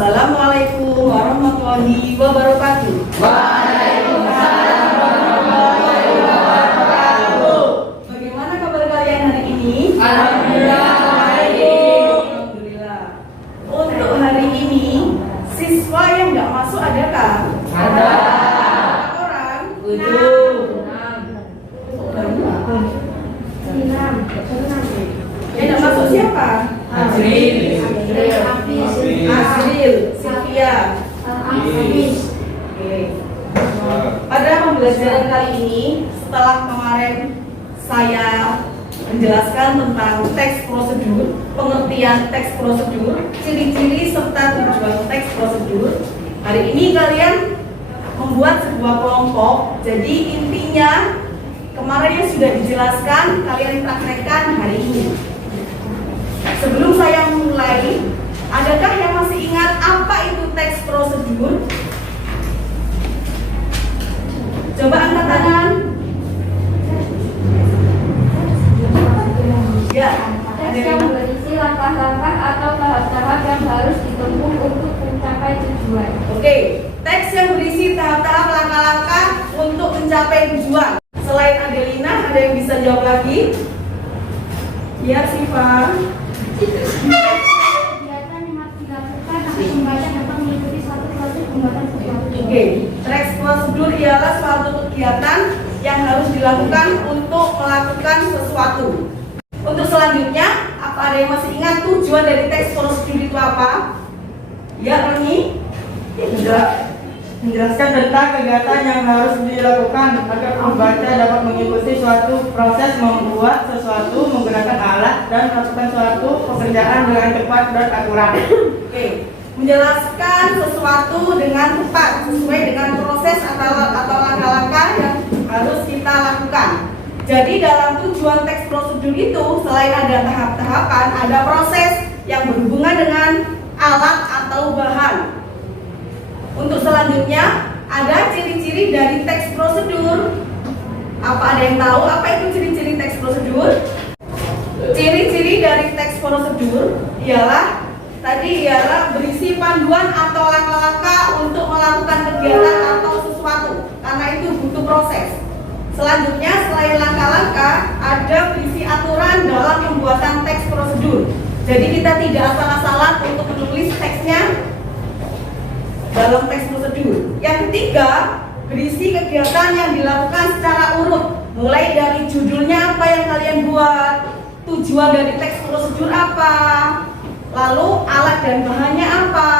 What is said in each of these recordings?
Assalamualaikum warahmatullahi wabarakatuh. Waalaikumsalam warahmatullahi wabarakatuh. Bagaimana kabar kalian hari ini? Alhamdulillah baik. Alhamdulillah. Untuk hari ini, siswa yang nggak masuk adakah? Ada. Berapa orang? 7. Yang nggak masuk siapa? Azril. Azril, Sylvia. Oke. Pada pembelajaran kali ini, setelah kemarin saya menjelaskan tentang teks prosedur, pengertian teks prosedur, ciri-ciri serta tujuan teks prosedur, hari ini kalian membuat sebuah kelompok. Jadi intinya kemarin yang sudah dijelaskan kalian praktekkan hari ini. Sebelum saya mulai, adakah yang masih ingat apa itu teks prosedur? Coba angkat tangan. Ya, Teks yang berisi langkah-langkah atau tahap-tahap yang harus ditempuh untuk mencapai tujuan. Oke, teks yang berisi tahap-tahap langkah-langkah untuk mencapai tujuan. Selain Adelina, ada yang bisa jawab lagi? Ya, Siva. Kegiatan yang harus dilakukan agar pembaca dapat mengikuti suatu proses pembuatan sesuatu. Oke, teks prosedur ialah suatu kegiatan yang harus dilakukan untuk melakukan sesuatu. Untuk selanjutnya, apa ada yang masih ingat tujuan dari teks prosedur itu apa? Ya, Roni? Menjelaskan tentang kegiatan yang harus dilakukan agar pembaca dapat mengikuti suatu proses membuat sesuatu menggunakan alat dan melakukan suatu pekerjaan dengan cepat dan akurat. Oke, menjelaskan sesuatu dengan tepat sesuai dengan proses atau langkah-langkah yang harus kita lakukan. Jadi dalam tujuan teks prosedur itu selain ada tahap-tahapan, ada proses yang berhubungan dengan alat atau bahan. Untuk selanjutnya ada ciri-ciri dari teks prosedur. Apa ada yang tahu apa itu ciri-ciri teks prosedur? Ciri-ciri dari teks prosedur ialah berisi panduan atau langkah-langkah untuk melakukan kegiatan atau sesuatu, karena itu butuh proses. Selanjutnya selain langkah-langkah ada berisi aturan dalam pembuatan teks prosedur. Jadi kita tidak asal-asalan untuk menulis teksnya dalam teks prosedur. Yang ketiga, berisi kegiatan yang dilakukan secara urut, mulai dari judulnya apa yang kalian buat, tujuan dari teks prosedur apa, lalu alat dan bahannya apa,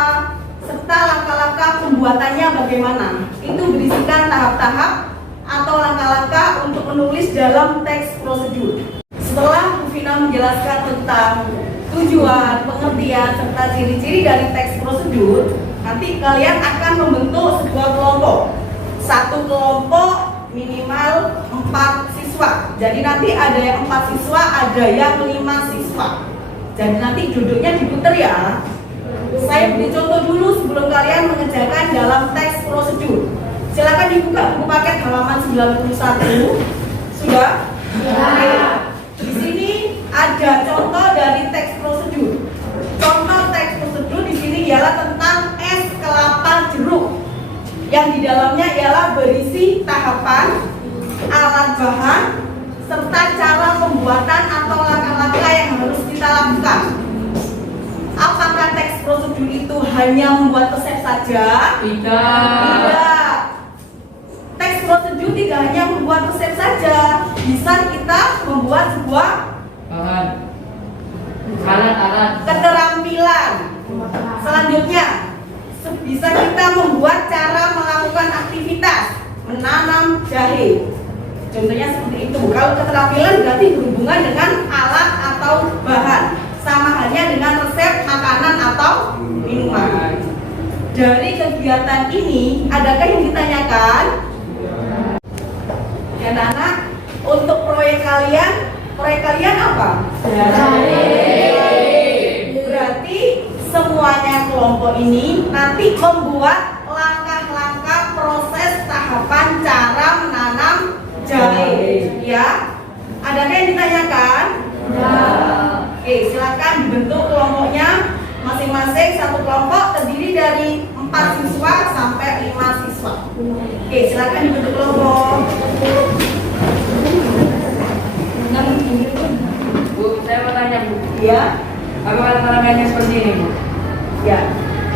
serta langkah-langkah pembuatannya bagaimana. Itu berisikan tahap-tahap atau langkah-langkah untuk menulis dalam teks prosedur. Setelah Bu Vina menjelaskan tentang tujuan, pengertian, serta ciri-ciri dari teks prosedur, nanti kalian akan membentuk sebuah kelompok. Satu kelompok minimal 4 siswa. Jadi nanti ada yang 4 siswa, ada yang 5 siswa. Jadi nanti duduknya diputar ya. Saya beri contoh dulu sebelum kalian mengerjakan dalam teks prosedur. Silakan dibuka buku paket halaman 91. Sudah? Oke. Di sini ada contoh dari teks prosedur. Contoh teks prosedur di sini ialah tentang es kelapa jeruk, yang di dalamnya ialah berisi tahapan, alat bahan, serta cara pembuatan atau langkah-langkah yang harus kita lakukan. Apakah teks prosedur itu hanya membuat resep saja? Tidak. Teks prosedur tidak hanya membuat resep saja, bisa kita membuat sebuah Bahan. Alat-alat. keterampilan. Selanjutnya, bisa kita membuat cara melakukan aktivitas menanam jahe. Contohnya seperti itu. Kalau keterampilan berarti berhubungan dengan alat atau bahan. Sama halnya dengan resep makanan atau minuman. Dari kegiatan ini, adakah yang ditanyakan? Ya, anak, untuk proyek kalian apa? Berarti semuanya kelompok ini nanti membuat langkah-langkah proses tahapan cara menanam jahe. Ya, adakah yang ditanyakan? Oke, silakan dibentuk kelompoknya masing-masing. Satu kelompok terdiri dari 4 siswa sampai 5 siswa. Oke, silakan dibentuk kelompok. Bu, saya mau tanya Bu, Ya, apa langkah-langkahnya seperti ini Bu? ya.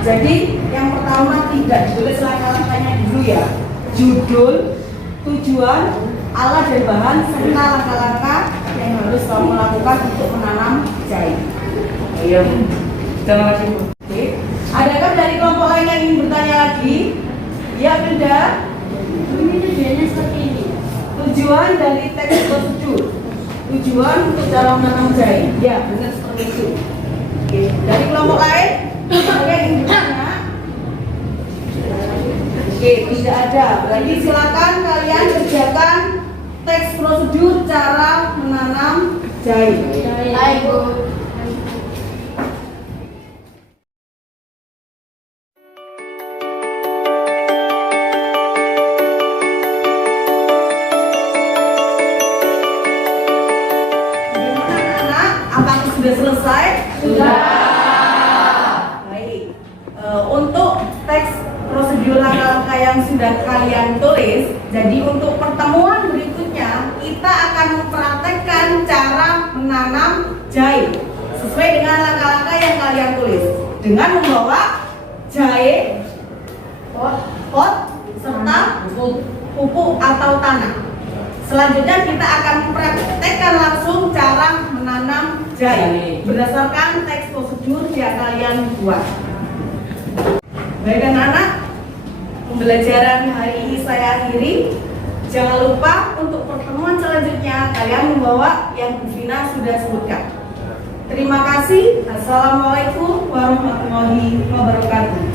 Jadi yang pertama tidak ditulis langkah-langkahnya dulu ya. Judul, tujuan, alat dan bahan serta langkah-langkah yang harus kamu lakukan untuk menanam jahe. Iya Bu. Terima kasih Bu. Oke. Adakah dari kelompok lain yang ingin bertanya lagi? Ya, Bunda. Ini tujuannya seperti ini. Tujuan dari teks prosedur. Tujuan untuk cara menanam jahe. Ya, benar seperti itu. Oke. Dari kelompok lain, ada yang ingin bertanya? Oke, tidak ada. Berarti silakan kalian kerjakan teks prosedur cara menanam jahe. Baik, Bu. Bagaimana anak-anak? Apakah sudah selesai? Sudah. Baik. Untuk teks prosedur langkah-langkah yang sudah kalian tulis, jadi untuk pertemuan berikutnya kita akan mempraktekkan cara menanam jahe sesuai dengan langkah-langkah yang kalian tulis dengan membawa jahe, pot, serta pupuk atau tanah. Selanjutnya kita akan mempraktekkan langsung cara menanam jahe berdasarkan teks prosedur yang kalian buat. Baik anak-anak, pembelajaran hari ini saya akhiri. Jangan lupa untuk pertemuan selanjutnya kalian membawa yang Bu Vina sudah sebutkan. Terima kasih. Assalamualaikum warahmatullahi wabarakatuh.